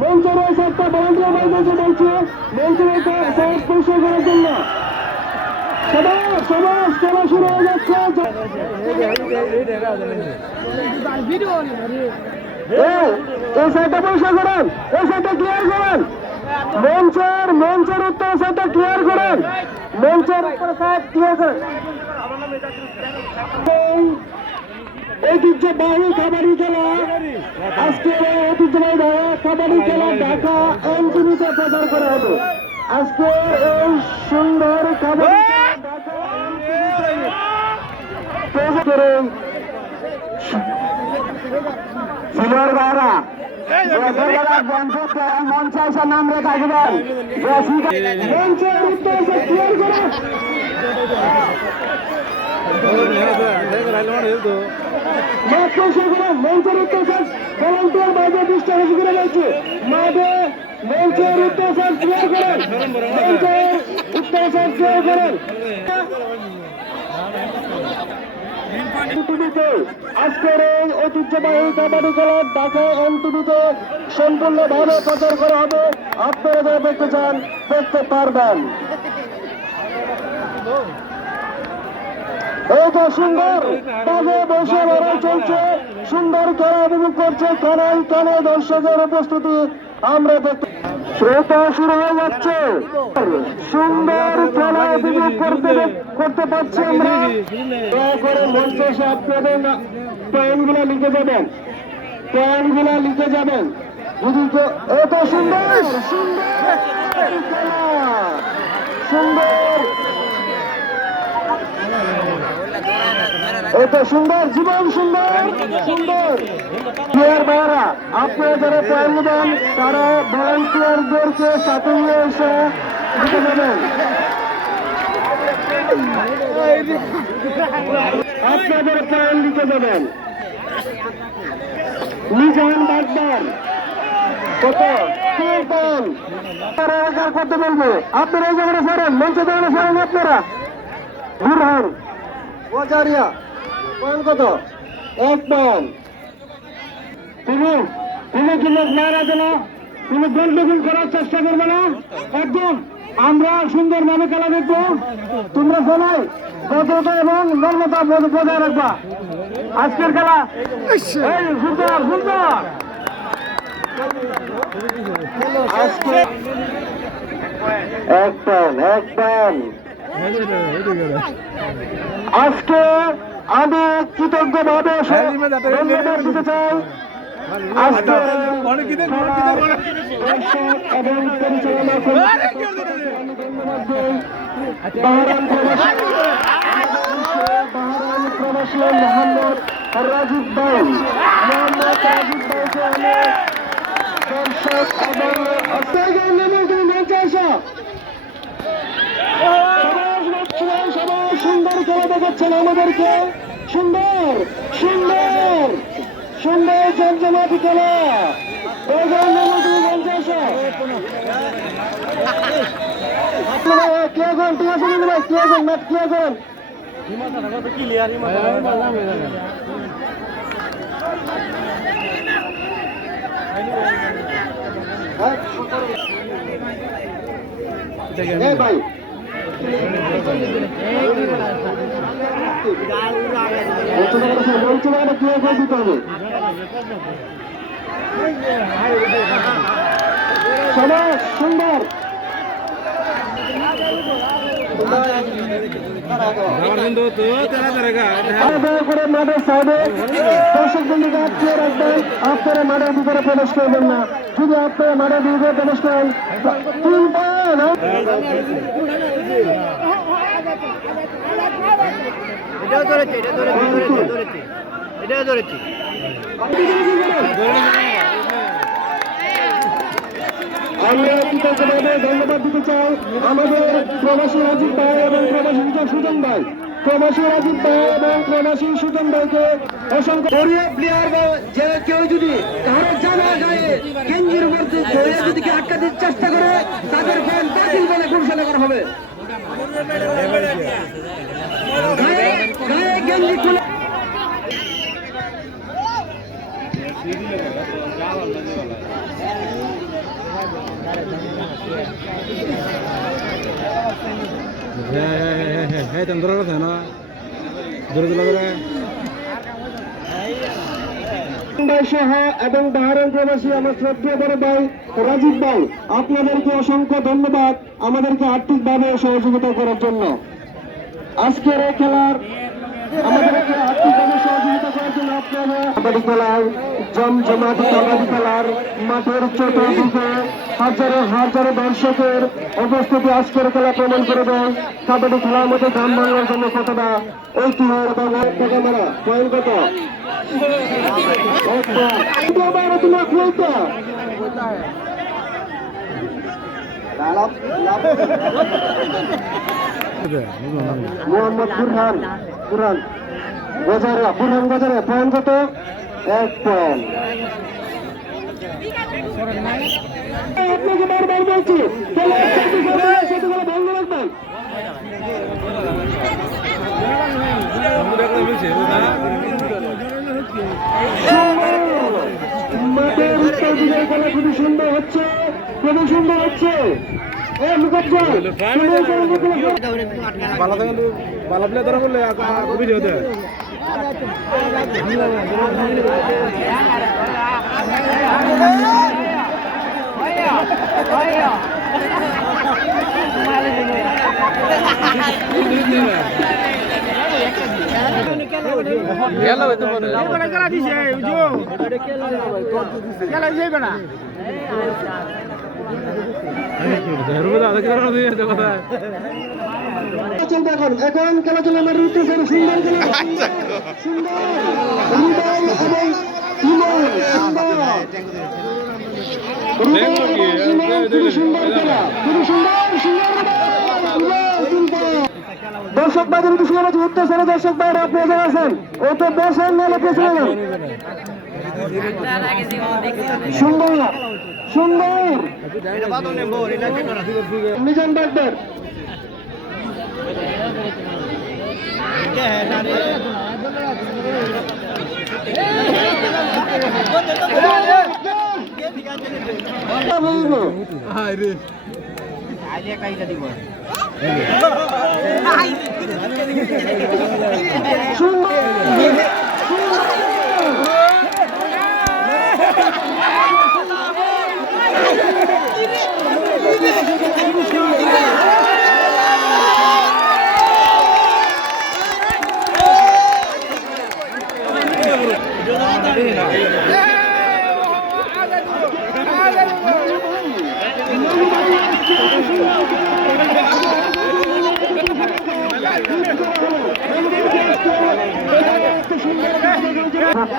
মঞ্চের ওই সাইডটা ভলান্টিয়ার ভাই বলছে মঞ্চের সাইড পরিষ্কার করার জন্য সমাজ খেলা শুরু হয়ে যাচ্ছে। এই সাইডটা পরিষ্কার করেন, এই সাইডটা ক্লিয়ার করেন, মঞ্চের উত্তর সাইডটা ক্লিয়ার করেন, মঞ্চের উপর সাইড ক্লিয়ার করেন। ঐতিহ্যবাহী কাবাডি খেলা, আজকে ঐতিহ্যবাহী কাবাডি খেলা ঢাকা এমটিভিতে প্রচার করা হবে। আজকে এই সুন্দর কাবাডি সিলভার বাহারা মঞ্চে এসে নাম রেখে আসবেন। মঞ্চের উত্তর ক্লিয়ার করে মঞ্চের উত্তর ভলান্টিয়ার বাইরে দৃষ্টি করে যাচ্ছে মাঠে মঞ্চের উত্তর ক্লিয়ার করেন, মঞ্চের উত্তর ক্লিয়ার করেন। আজকের এই ঐতিহ্যবাহী কাবাডি খেলা ঢাকা এমটিভিতে সম্পূর্ণভাবে প্রচার করা হবে। আপনারা যারা দেখতে চান দেখতে পারবেন। এই তো সুন্দর বাজে বসে লড়াই চলছে, সুন্দর খেলা উপভোগ করছে কানায় কানে দর্শকের উপস্থিতি আমরা দেখতে শ্রোতা শুরু হয়ে যাচ্ছে। সুন্দর খেলা উপভোগ করতে পারছি আমরা। দয়া করে মঞ্চে এসে আপনাদের পয়েন্টগুলো লিখে যাবেন, পয়েন্টগুলো লিখে যাবেন। যদি এত সুন্দর সুন্দর খেলা, সুন্দর এত সুন্দর জীবন, সুন্দর সুন্দর প্লেয়ার ভাইয়েরা, আপনারা যারা পয়েন্ট দেন তারা ভলান্টিয়ারদেরকে সাথে নিয়ে এসে দিতে দেবেন। আপনাদের পয়েন্ট দিতে দেবেন। নিজান বাগদার কত করতে বলবো, আপনারা এই জায়গাটা সরেন, মঞ্চে জায়গাটা সরেন। আপনারা বুরহান ওয়াজারিয়া পয়েন্ট কত? 1 পয়েন্ট। তুমি কিন্তু নারাজ না, তুমি গোল বেগুন করার চেষ্টা করবে না একদম। আমরা সুন্দরভাবে খেলা দেখবো, তোমরা সবাই ভদ্রতা এবং নর্মতা বজায় রাখবা। আজকের খেলা সুন্দর সুন্দর। আজকে 1 পয়েন্ট 1 পয়েন্ট। আজকে আমি কৃতজ্ঞভাবে ধন্যবাদ দিতে চাই আজকে এবং পরিচালনা প্রবাসী মোহাম্মদ রাজীব ভাই, মোহাম্মদ রাজীব ভাইকে আমি দর্শক এবং সবাই সুন্দর খেলা দেখাচ্ছেন আমাদেরকে। সুন্দর সুন্দর সুন্দর জমজমাটি খেলা। ভাই সুন্দর করে মাঠের সাইডে দর্শক বন্ধুকে আটকিয়ে রাখবেন। আপনারা মাঠের ভিতরে প্রবেশ করবেন না। যদি আপনারা মাঠের ভিতরে প্রবেশ করেন 3 পয়েন্ট। আমরা ধন্যবাদ দিতে চাই আমাদের প্রবাসী রাজীব ভাই এবং প্রবাসী সুজন ভাই, প্রবাসী রাজীব ভাই এবং প্রবাসী সুজন ভাইকে অসংখ্য। প্লেয়ার যে কেউ যদি কারো জানা গায়ে গেঞ্জির মধ্যে যদি আটকা দিতে চেষ্টা করে তাদের ফ্যান বাতিল বলে ঘোষণা করা হবে। গেঞ্জি খুলে সহ এবং বাহারের প্রবাসী আমার শ্রদ্ধেয় বড় ভাই রাজীব ভাই, আপনাদেরকে অসংখ্য ধন্যবাদ আমাদেরকে আর্থিকভাবে সহযোগিতা করার জন্য। আজকের এই খেলার আমাদেরকে আর্থিকভাবে সহযোগিতা করার জন্য আপনারা কাবাডি খেলায় জমজমাট কাবাডি খেলার মাঠের চতুর্দিকে হাজারো হাজারো দর্শকের উপস্থিতি আজকের খেলা প্রমাণ করে দেয় কাবাডি খেলার মধ্যে গ্রাম বাংলার জন্য কতটা ঐতিহ্য এবং ক্যামেরা পয়েন্ট কত তোমার খুলতে মোহাম্মদ বুরহান গজারে পয়েন্ট কত 1 পয়েন্ট। আপনাকে বারবার বলছি সেগুলো বন্ধ রাখবেন। মাঠের উত্তর দিকের খেলা খুবই সুন্দর হচ্ছে, খুবই সুন্দর হচ্ছে। এখন খেলা চলে আমার সুন্দর দর্শক বাইরে উত্তর সারা দর্শক বাইরে আপনি আছেন ও তো বসেন নাহলে পেছনে সুন্দর সুন্দর মিজান ডাক্তার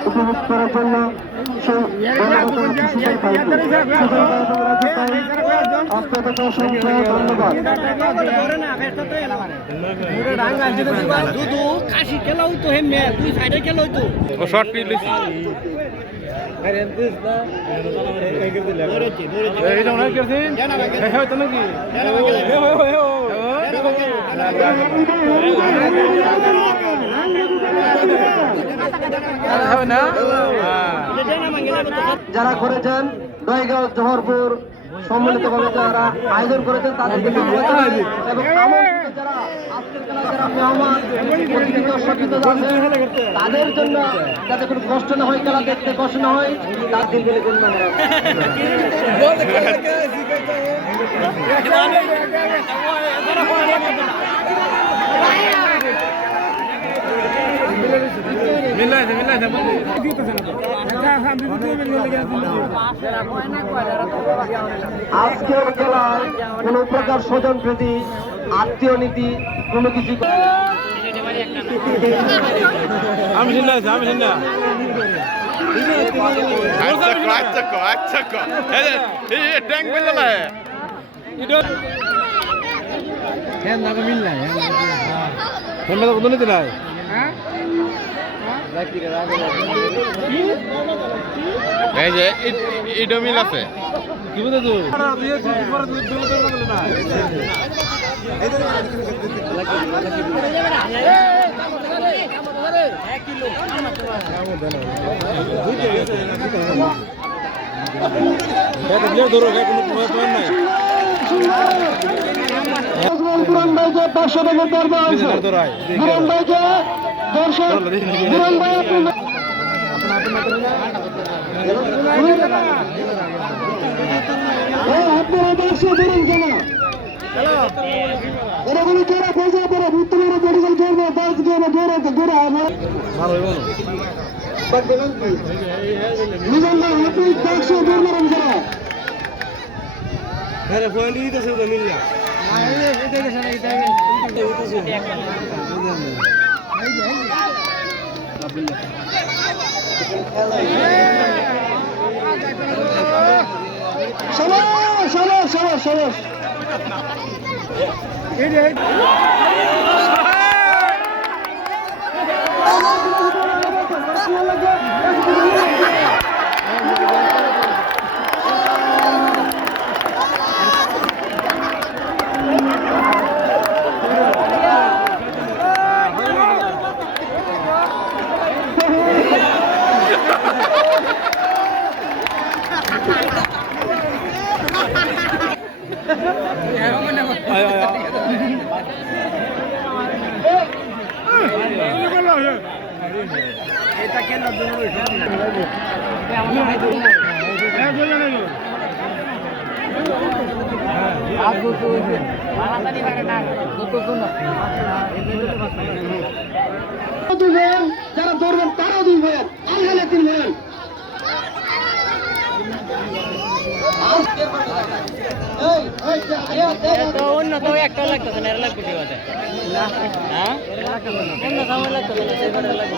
উপভোগ করার জন্য আপনাদেরকে অসংখ্য ধন্যবাদ। যারা করেছেন দয়গাঁও জহরপুর সম্মিলিতভাবে যারা আয়োজন করেছেন তাদেরকে ধন্যবাদ এবং আমন্ত্রিত যারা আজকের খেলায় যারা মেহমান অতিথি দর্শকৃত আছেন তাদের জন্য যাতে কোনো কষ্ট না হয়, খেলা দেখতে কষ্ট না হয় তার দিন বলে গণ্য আজকের খেলায় কোন প্রকার স্বজন প্রীতি আত্মীয় নীতি কোনো কিছু মিল আছে কি বলতে বুরন ভাইকে 500 টাকা দর দেওয়া হয়েছে। বুরন ভাইকে দর্শক বুরন ভাই আপনারা দর্শক বুরন কেন এরকম কেনা পয়সা পরে ভিতরে মেডিকেল করবো বাস দিয়ে দৌড়ে আমার নিজের নাম আপনি 100 দূর মারেন কেন সবাস যারা দৌড়বেন তারাও 2 ভাই আলহালে 3 ভাই অন্য তো একটা লাগতেছে না, লাগবে কি বলে হ্যাঁ অন্য সময় লাগতেছে না, সেটা লাগবে